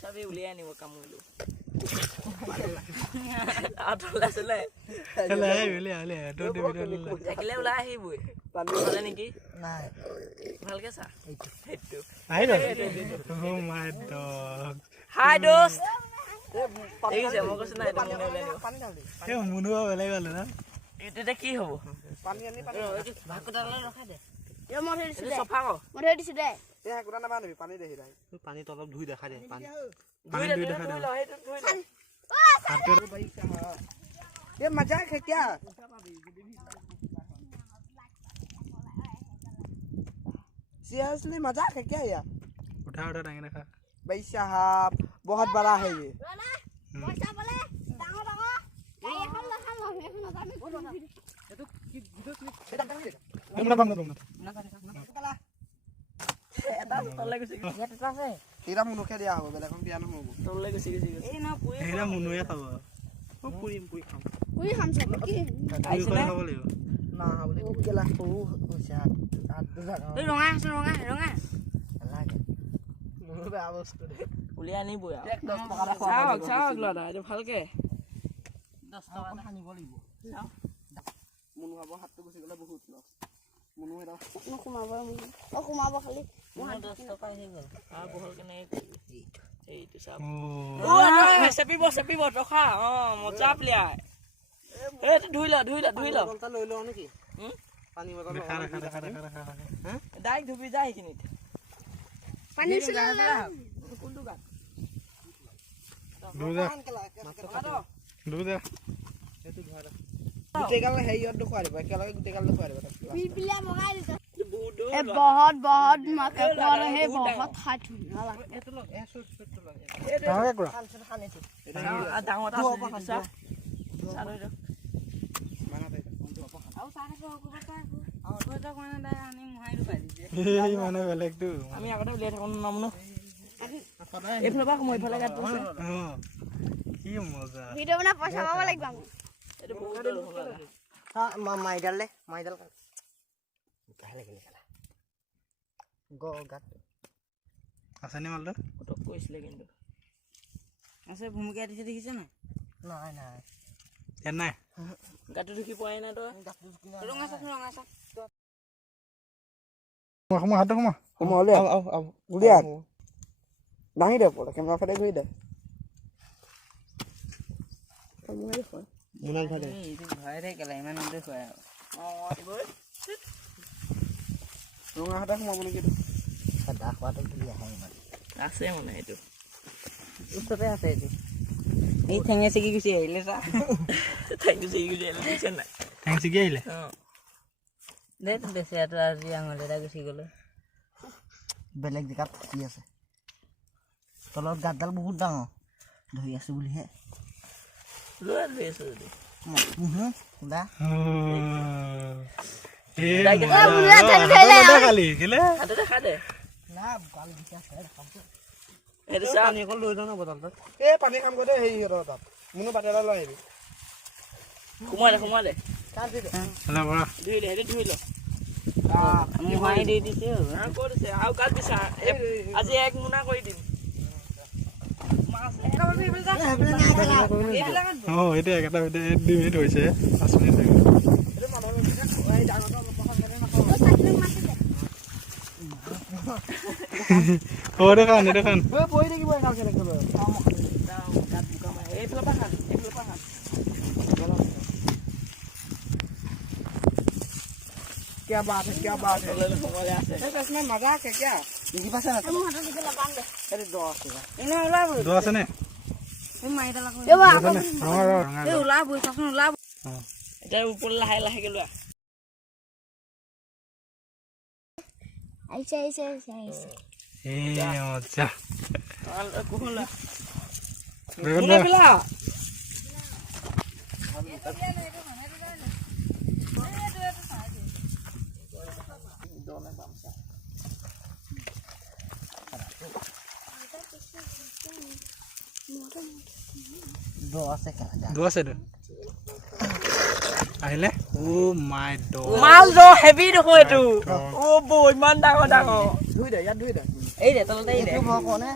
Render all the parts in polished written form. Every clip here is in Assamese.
চাবি উলিয়াই আনিব কামুৰিলো আতলাছিলে থাকিলে ওলাই আহিবই পালে নেকি নাই ভালকে চা সেইটো হাই দোস্ত এই যে মই কৈছো না এটা মনে ওলাই নিব পানী ঢালি এ মুনুৱা বেলেগ গল না এটা কি হ'ব পানী আনি পানী ভাকটালে ৰখা দে এ মই হেৰিছে সফা ক মই হেৰিছে দে এ হাকুৰা না মানবি পানী দেহি ৰাই পানী তলক ধুই দেখা দে পানী ধুই দেখা দে সেইটো ধুই ল হাতৰ বাইছা ये मजाक है क्या सीरियसली मजाक है क्या यार उठा उठा टांगे रखा भाई साहब बहुत बड़ा है ये पैसा बोले डांगो डांगो ये हम ये तो की वीडियो क्लिप এটা বাংলা কলা এটা তলে গছি এটা আছে এরা মুনুকে দিয়া হবে বেলে এখন পিয়ানো হবো তলে গছি এই না পুই এরা মুনুয়ে খাব ও পুই খাম পুই খাম সব কি আইছে না খাব লাগিব না বলে কেলা ও হইছে আর দুজা এই রঙা আছে রঙা লাগে মুনু বে অবস্থা দে উলিয়া নি বয়া 10 টাকা রাখো চাওক লডা এটা ভালকে 10 টাকা খানিব লাগিব চাও মুনু হব হাতটো গুছি গলে বহুত লস মুনু এটা কুমাব খালি 10 টাকা হৈ গল আর বহল কেনে এইটো চাপ ও সেপিব ৰখা মজা প্লেয়াৰ এ ধুই ল বলটা লৈ ল নেকি পানী বটল দেখা হ্যাঁ ডাইক ধুবি যায় কিনিত পানী ছিল কোনটো গাত দুদা এটো ধৰা গুটেগাল হেইয়ত দেখুৱাই দিব একেলগে গুটেগাল দেখুৱাই দিব পিপিলা মগাই দিছে ए बहुत मके कर है बहुत खाथु ए तो लग ए सुट तो लग ए डांगे कुरा खाने छु डांगटा सा सारो रो माना दे आउ सारे को बता आउ तो तो कोना दे आनी मुहाई रु पाइ दिजे এই মানে বেলেগ তো আমি আগতে উলিয়াই থাকো নামনো এফালে বা মই এফালে গাত আছে কি মজা ভিডিও বনা পয়সা পাব লাগিব আমি এটা বহুত মাইডাল কাহলে গলি কালা গো গাত আছেনে মালটো কত কইছিলে কিন্তু আছে ভূমিকা দিছে দেখিছ না নাই এ নাই গাটো ঢুকি পয় না তো গাটো ঢুকি না রঙা সা কমা হাত কমা ওলে আও গুলিয়া দাহি দে পড়া ক্যামেরা ফাটে গই দে মুনাল ফাটে এই ভাই রে কেলা ইমান দে কয় দিবই রঙা হাতা কমাব নেকি সাদা খোৱাটো কি আহে ইমান আছে মনে এইটো উত্তৰে আছে এইটো এই ঠেঙে চিকি গুছি আহিলে সা ঠেঙে চিকি গুছি আহিলে দিছে না ঠেঙে চিকি আহিলে দে তো দেছে আটো আজি আঙলেৰা গুছি গলে বেলেগ দিকা কি আছে তলত গাতডাল বহুত ডাঙৰ ধৰি আছে বুলি হে লৈ আছে যদি দা খালি কেলে হাতে দেখা দে না গাল দিছা আছে এটা পানী কল লৈ যাও বটলটা এ পানী কাম কৰে হেই ৰতা মুনু বাটেলা লৈ আহিবি ঘুমালে কাট দি দে হলা বড়া ধুই ল মুহাই দি দিছে না কৰিছে আউ কাট দিছা আজি এক মুনা কৰি দিম মাছ একাবল ফিবল যা এটা একটা 2 মিনিট হৈছে 5 মিনিট লাগে এটা মানুহ এই ডাঙৰ ওরে খান ওই বই দেখি বই খাও কেন করবে কাট বুকা মা এই ফ্লোপা খান क्या बात है इसमें मजाक है क्या देखी पास ना हम हटा के लगान दे अरे दोस्त इने उला बोल दोस्त ने ए माइडा लागो ए बा ए उला बोल सासन उला हां এটা উপর লাহে লাহে গেল আইছে এ আচ্ছা আল কোহলা বেলা বেলা দো আছে আহিলে ও মাই ড মাল দ হেভি দেখো এটো ও বই মান ডাঙৰ ধুই দে ইয়াত ধুই দে এই দে তলতে এই দে এইটো ভয় কনে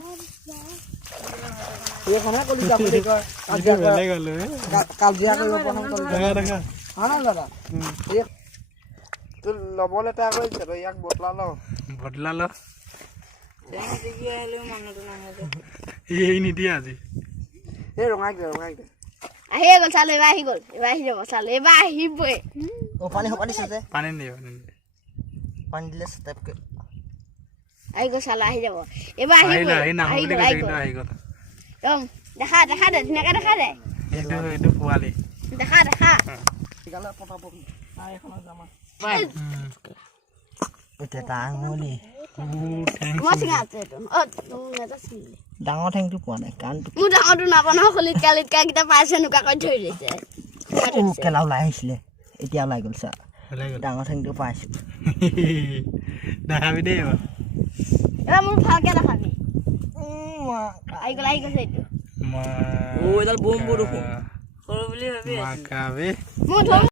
এইখনে কলি যাব দেকৰ কাজিয়া কৰিব প্ৰথম তল দেখা হানা দাদা তোৰ লবলে তা কৈছে তই ইয়াক বটলা ল চেং দিগি আহিলে মনটো নাহে এই নিদিয়ে আজি এই ৰঙাই দে আহি গ'ল চাল এবাৰ আহি গ'ল এবাৰ আহি যাব চাল এবাৰ আহিবই ও পানী হপা দিছে যে পানী নিদিয়ে পানী দিলে স্টেপকে আহি গ'ল চাল আহি যাব এবাৰ আহিব আহি গ'ল দেখা দে ধুনীয়াকে দেখা দে এইটো পোৱালি দেখা গালা পটাব আই এখন জামা এটা টাঙলি মই চিঙা আছে এইটো নেতা চিঙিলে ডাঙৰ ঠেংটো পোৱা নাই কাণটো মোৰ ডাঙৰটো নাপাওঁ খলিতকা কেইটা পাইছে এনেকুৱাকৈ ধৰি দিছে কেলা ওলাই আহিছিলে এতিয়া ওলাই গ'ল চা ওলাই গ'ল ডাঙৰ ঠেংটো পাইছোঁ দেখাবি দেই এবাৰ মোৰ ভালকে দেখাবি আহি গৈছে এইটো এইডাল বোম দেখোন মাকাবে মই ধৰো